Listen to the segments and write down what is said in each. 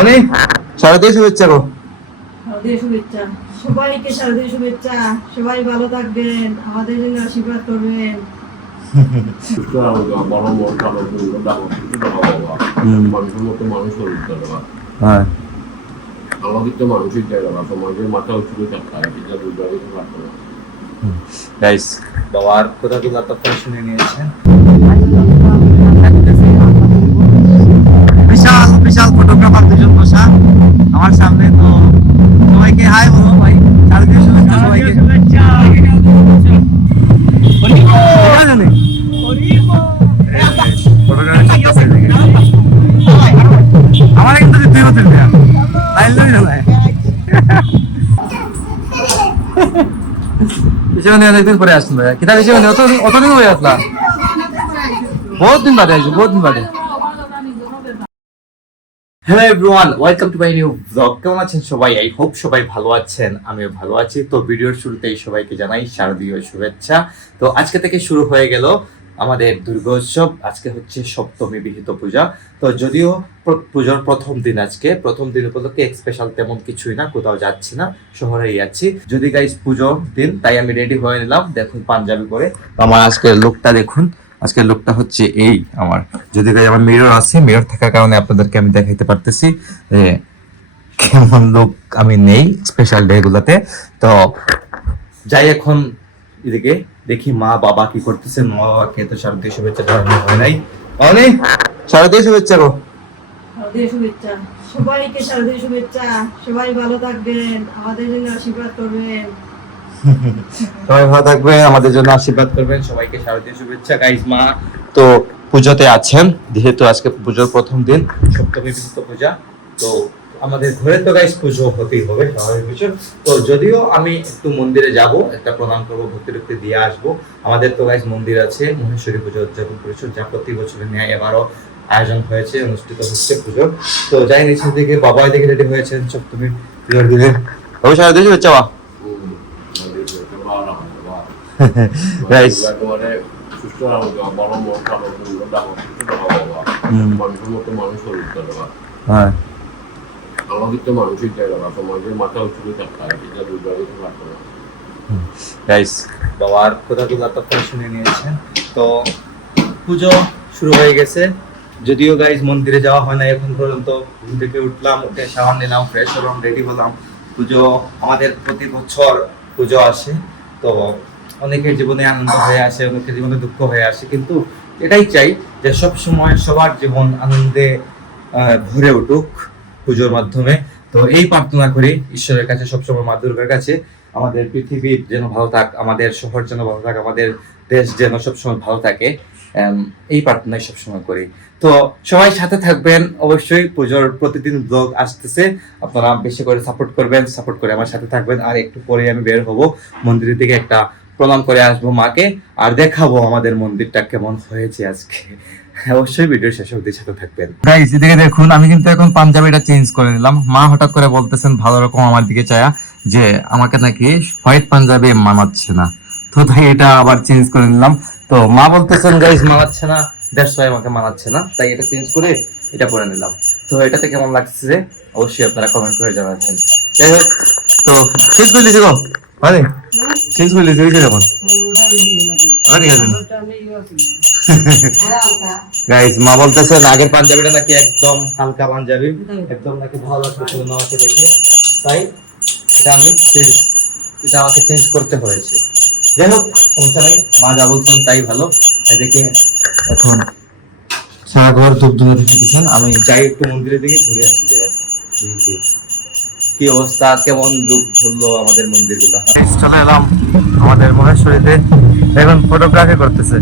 অনেক শারদীয় শুভেচ্ছা গো। শারদীয় শুভেচ্ছা সবাইকে, শারদীয় শুভেচ্ছা। সবাই ভালো থাকবেন, আমাদের জন্য আশীর্বাদ করবেন। বাবার কথাগুলো আপনারা শুনে নিয়েছেন। বিশাল বিশাল ফটোগ্রাফার দুজন বসা আমার সামনে। তো সবাইকে হাই বলো ভাই, শারদীয় শুভেচ্ছা সবাইকে। আমার কিন্তু তুই হতে অনেকদিন পরে আসলাম ভাইয়া, কিতাব হিসেবে অতদিন হয়ে আসলাম, বহুত দিন বাদে আসবো, বহুত দিন বাদে। Hello everyone, welcome to my new blog. কেমন আছেন সবাই? আই হোপ সবাই ভালো আছেন, আমিও ভালো আছি। তো ভিডিওর শুরুতেই সবাইকে জানাই শারদীয় শুভেচ্ছা। তো আজকে থেকে শুরু হয়ে গেল আমাদের দুর্গোৎসব। আজকে হচ্ছে সপ্তমী বিহিত পূজা। তো যদিও পুজোর প্রথম দিন, আজকে প্রথম দিন উপলক্ষে স্পেশাল তেমন কিছুই না, কোথাও যাচ্ছি না, শহরেই আছি। যদি গাইস পুজোর দিন, তাই আমি রেডি হয়ে নিলাম। দেখুন পাঞ্জাবি করে। আমার আজকের লুকটা দেখুন, আজকের লুকটা হচ্ছে এই আমার। যদি গাইস আমার মিরর আছে, মিরর থাকার কারণে আপনাদেরকে আমি দেখাইতে পারতেছি কেমন লুক আমি নেই স্পেশাল ডে গুলাতে। তো যাই এখন এদিকে দেখি মা বাবা কি করতেছে। মা বাবাকে তো শারদীয় শুভেচ্ছা জানানো হয় নাই। অনেক শারদীয় শুভেচ্ছা গো। শারদীয় শুভেচ্ছা সবাইকে, শারদীয় শুভেচ্ছা। সবাই ভালো থাকবেন, আমাদের জন্য আশীর্বাদ করবেন। সবাই ভালো থাকবেন, আমাদের জন্য আশীর্বাদ করবেন। সবাইকে শারদীয় শুভেচ্ছা। গাইস মা তো পুজোতে আছেন, যেহেতু আজকে পুজোর প্রথম দিন, সপ্তমী বিহিত পূজা। তো আমাদের ঘরে তো গাইস পুজো হতেই হবে, স্বাভাবিক বিষয়। তো যদিও আমি একটু মন্দিরে যাব, একটা প্রণাম করবো, ভক্তি টক্তি দিয়ে আসবো। আমাদের তো গাইস মন্দির আছে, মহেশ্বরী পুজো উদযাপন করেছে, যা প্রতি বছরের ন্যায় এবারও আয়োজন হয়েছে, অনুষ্ঠিত হচ্ছে পুজো। তো যাই নিচের দিকে বাবা দিকে রেডি হয়েছেন সপ্তমী পুজোর দিনে। অবশ্যই শারদীয় শুভেচ্ছা বা গাইস বাবার কথাগুলো আপনারা শুনে নিয়েছেন। তো পুজো শুরু হয়ে গেছে, যদিও গাইজ মন্দিরে যাওয়া হয় না এখন পর্যন্ত। ঘুম থেকে উঠলাম, উঠে শাওয়ার নিলাম, ফ্রেশ হলাম, রেডি হলাম। পুজো আমাদের প্রতি বছর পুজো আসে, তো অনেকের জীবনে আনন্দ হয়ে আসে, অনেকের জীবনে দুঃখ হয়ে আসে, কিন্তু এটাই চাই যে সব সময় সবার জীবন আনন্দে ভরে উঠুক পুজোর মাধ্যমে। তো এই প্রার্থনা করি ঈশ্বরের কাছে, সবসময় মা দুর্গার কাছে, আমাদের পৃথিবী যেন ভালো থাক, আমাদের শহর যেন ভালো থাক, আমাদের দেশ যেন সবসময় ভালো থাকে, এই প্রার্থনাই সবসময় করি। তো সবাই সাথে থাকবেন অবশ্যই। পুজোর প্রতিদিন ব্লগ আসতেছে, আপনারা বেশি করে সাপোর্ট করবেন, সাপোর্ট করে আমার সাথে থাকবেন। আর একটু পরে আমি বের হব মন্দিরের দিকে, একটা প্রণাম করে আসবো মাকে, আর দেখাবো আমাদের মন্দিরটা কেমন হয়েছে আজকে। অবশ্যই ভিডিও শেষ অবধি সাথে থাকবেন। গাইস এদিকে দেখুন, আমি কিন্তু এখন পাঞ্জাবিটা চেঞ্জ করে নিলাম। মা হঠাৎ করে বলতেছেন ভালো রকম আমার দিকে চায়া যে আমাকে নাকি হোয়াইট পাঞ্জাবি মানাচ্ছে না, তো তাই এটা আবার চেঞ্জ করে নিলাম। তো মা বলতেছেন গাইস মানাচ্ছে না, দ্যাটস ওয়াই আমাকে মানাচ্ছে না, তাই এটা চেঞ্জ করে এটা পরে নিলাম। তো এটাতে কেমন লাগছে অবশ্যই আপনারা কমেন্ট করে জানাবেন। যাই হোক, তো চেঞ্জ করে লিখে গো মানে চেঞ্জ করে লিখে দিয়েছে এখন। ঠিক আছে গাইস, মা বলতেছেন আগের পাঞ্জাবিটা নাকি একদম হালকা পাঞ্জাবি, একদম নাকি ভালো লাগতেছিল না আমাকে দেখে, তাই এটা আমি এটা আমাকে চেঞ্জ করতে হয়েছে। যাই হোক, সমস্যা নাই, মা যা বলছেন তাই ভালো। এদিকে এখন সারা ঘর ধূপ ধুনো দিতেছেন, আমি যাই একটু মন্দিরের দিকে ঘুরে আসি। কি অবস্থা, কেমন রূপ ধরলো আমাদের মন্দির গুলো। চলে এলাম আমাদের মহেশ্বরীতে, এখন ফটোগ্রাফি করতেছে।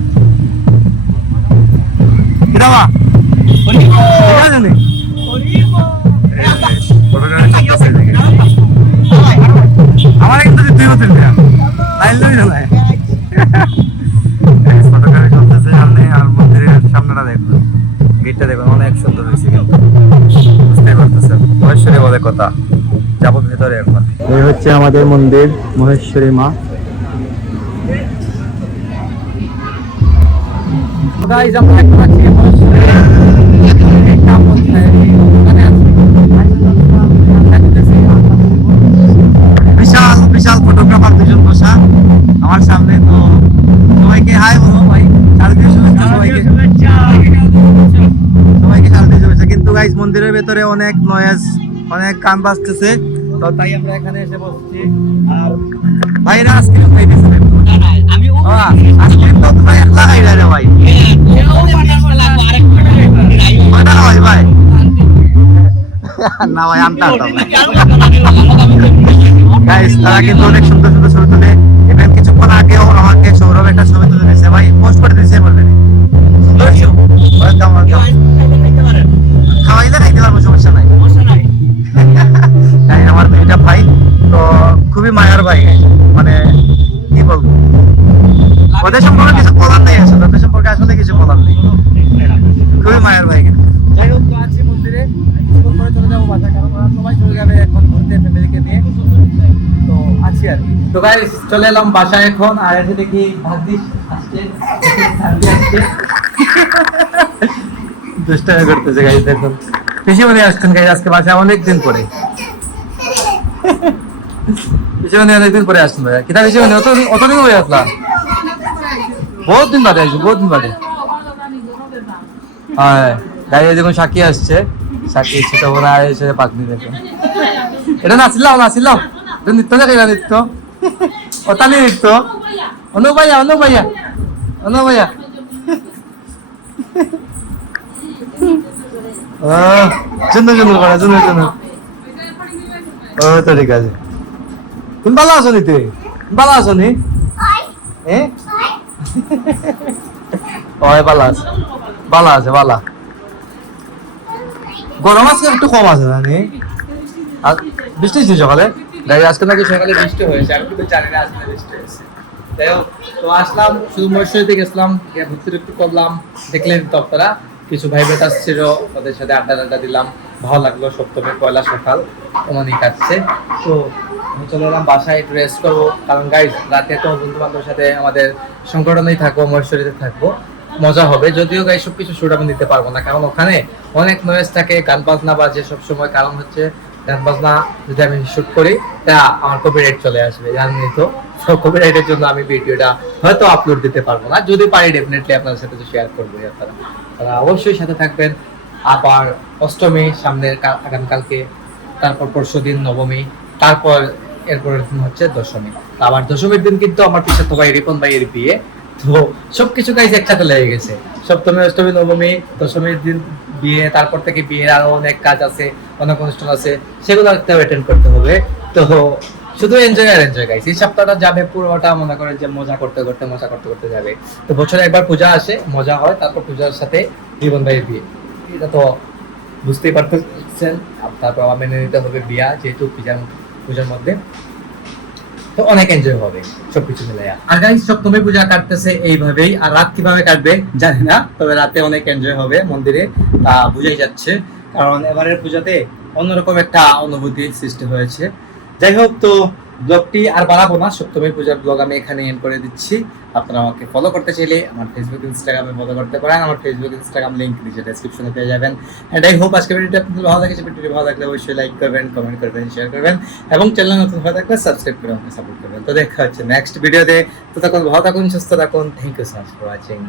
আমার কিন্তু দুই বছর ফটোগ্রাফি চলতেছে সামনে, আর মন্দিরের সামনেটা দেখুন, গেটটা দেখুন, অনেক সুন্দর হয়েছে, কিন্তু বুঝতে পারতেছেন মহেশ্বরী বলে কথা। যাবো ভেতরে এখন। এই হচ্ছে আমাদের মন্দির, মহেশ্বরী মা। গাইস আমরা দেখতে পাচ্ছি মহেশ্বরী ঘরের ভেতরে অনেক নয়েজ, অনেক গান বাজতেছে, তো তাই আমরা এখানে এসে বসছি। আর ভাইরা আইসক্রিম খাইতেছে। আইসক্রিম তো ভাই একলা খাই রে ভাই, কয়টা খাওয়াই ভাই? না ভাই আনতে আসতাম না। গাইস তারা কিন্তু অনেক সুন্দর সুন্দর ছবি তুলে। ইভেন কিছুক্ষণ আগেও আমাকে সৌরভ একটা ছবি তুলে দিয়েছে ভাই, পোস্ট করে দিয়েছে বললেন সুন্দর হয়েছে। ওয়েলকাম ওয়েলকাম, খাওয়াইলে খাইতে পারবো, সমস্যা নাই। তাই আমার দুইটা ভাই তো খুবই মায়ার ভাই, মানে কি বলবো, ওদের সম্পর্কে কিছু বলার নেই, আসলে ওদের সম্পর্কে আসলে কিছু বলার নেই, খুবই মায়ের ভাই। যাই হোক, তো আছি মন্দিরে, কিছুক্ষণ পরে চলে যাবো বাসায়, কারণ ওরা সবাই চলে যাবে এখন ঘুরতে ফ্যামিলিকে নিয়ে, তো আছি আর কি। তো গাইস চলে এলাম বাসায় এখন, আর এসে দেখি ভাগ্যিস আসছে, দুষ্টামি করতেছে গাইস। দেখুন পিসিমণি আসছেন গাইস আজকে বাসায় অনেকদিন পরে, পিসিমণি অনেকদিন পরে আসছেন ভাইয়া। কিতা পিসিমণি অতদিন হয়ে আসলাম? বহুত দিন বাদে আসছি, বহুত দিন বাদে। হ্যাঁ গাইস যখন সাক্ষী আসছে, সাক্ষী ছোট বোন আর এসে পাকনি দেখুন। এটা নাচিলাম নাচিলাম, এটা নৃত্য দেখাইলা, নৃত্য ওতানি নৃত্য। অনু ভাইয়া অনু ভাইয়া অনু ভাইয়া, সুন্দর সুন্দর করা, সুন্দর সুন্দর। ও তো ঠিক আছে। তুমি ভালো আছো নি? তুই ভালো আছো নি? ভালো আছে, ভালো আছে, ভালো। গরম আজকে একটু কম আছে না? আর বৃষ্টি হয়েছে সকালে, আজকে নাকি সকালে বৃষ্টি হয়েছে, আমি কিন্তু জানি না আজকে বৃষ্টি হয়েছে। যাই হোক, তো আসলাম, শুধু মহেশ্বরীতে গেছিলাম, ভর্তি একটু করলাম, দেখলেন তো আপনারা। কিছু ভাই বেটা ছিল, ওদের সাথে আড্ডা দিলাম, ভালো লাগলো। সপ্তমীর পয়লা সকাল এমনই কাটছে। তো আমি চলে এলাম বাসায়, একটু রেস্ট করবো, কারণ গাইজ রাতে তো বন্ধু বান্ধবের সাথে আমাদের সংগঠনেই থাকবো, মহেশ্বরীতে থাকবো, মজা হবে। যদিও গাইজ সবকিছু শুট আমি দিতে পারবো না, কারণ ওখানে অনেক নয়েজ থাকে, গান বাজনা বাজে সবসময়। কারণ হচ্ছে গান বাজনা যদি আমি শুট করি তা আমার কপিরাইট চলে আসবে, জানেনই তো। কপিরাইটের জন্য আমি ভিডিওটা হয়তো আপলোড দিতে পারবো না, যদি পারি ডেফিনেটলি আপনাদের সাথে শেয়ার করবো। আপনারা অবশ্যই সাথে থাকবেন। আবার অষ্টমী সামনের আগামীকালকে, তারপর পরশুদিন নবমী, তারপর এরপরের দিন হচ্ছে দশমী। আবার দশমীর দিন কিন্তু আমার পিছাতো ভাই রিপন ভাইয়ের বিয়ে, তো সবকিছু গাইজ একসাথে লেগে গেছে। সপ্তমী অষ্টমী নবমী দশমীর দিন বিয়ে, তারপর থেকে বিয়ের আরো অনেক কাজ আছে, অনেক অনুষ্ঠান আছে, সেগুলো অ্যাটেন্ড করতে হবে। তো শুধু এনজয় আর এনজয় গাইস। এই সপ্তাহটা যাবে পুরোটা মনে করেন যে মজা করতে করতে যাবে। তো বছরে একবার পূজা আসে, মজা হয়, তারপর পূজার সাথে জীবন ভাইয়ের বিয়ে, এটা তো বুঝতেই পারতেছেন। তারপর মেনে নিতে হবে বিয়া, যেহেতু পূজার মধ্যে, তো অনেক এনজয় হবে সবকিছু মিলে। আর গাইস সপ্তমী পূজা কাটতেছে এইভাবেই, আর রাত কিভাবে কাটবে জানি না, তবে রাতে অনেক এনজয় হবে মন্দিরে, তা বুঝাই যাচ্ছে। কারণ এবারের পূজাতে অন্যরকম একটা অনুভূতি সৃষ্টি হয়েছে। যাই হোক, তো ব্লগটি আর বাড়াবো না, সপ্তমী পূজার ব্লগ আমি এখানে এন্ড করে দিচ্ছি। আপনারা আমাকে ফলো করতে চাইলে আমার ফেসবুক ইনস্টাগ্রামে ফলো করতে পারেন, আমার ফেসবুক ইনস্টাগ্রাম লিংক নিচে ডেসক্রিপশনে পেয়ে যাবেন। এন্ড আই হোপ আজকে ভিডিওটা আপনাদের ভালো লেগেছে। ভিডিওটি ভালো লাগলে অবশ্যই লাইক করবেন, কমেন্ট করবেন, শেয়ার করবেন, এবং চ্যানেল নতুন হয়ে থাকলে সাবস্ক্রাইব করে আমাকে সাপোর্ট করবেন। তো দেখা হচ্ছে নেক্সট ভিডিওতে। তো তখন ভালো থাকুন, সুস্থ থাকুন। Thank you so much for watching.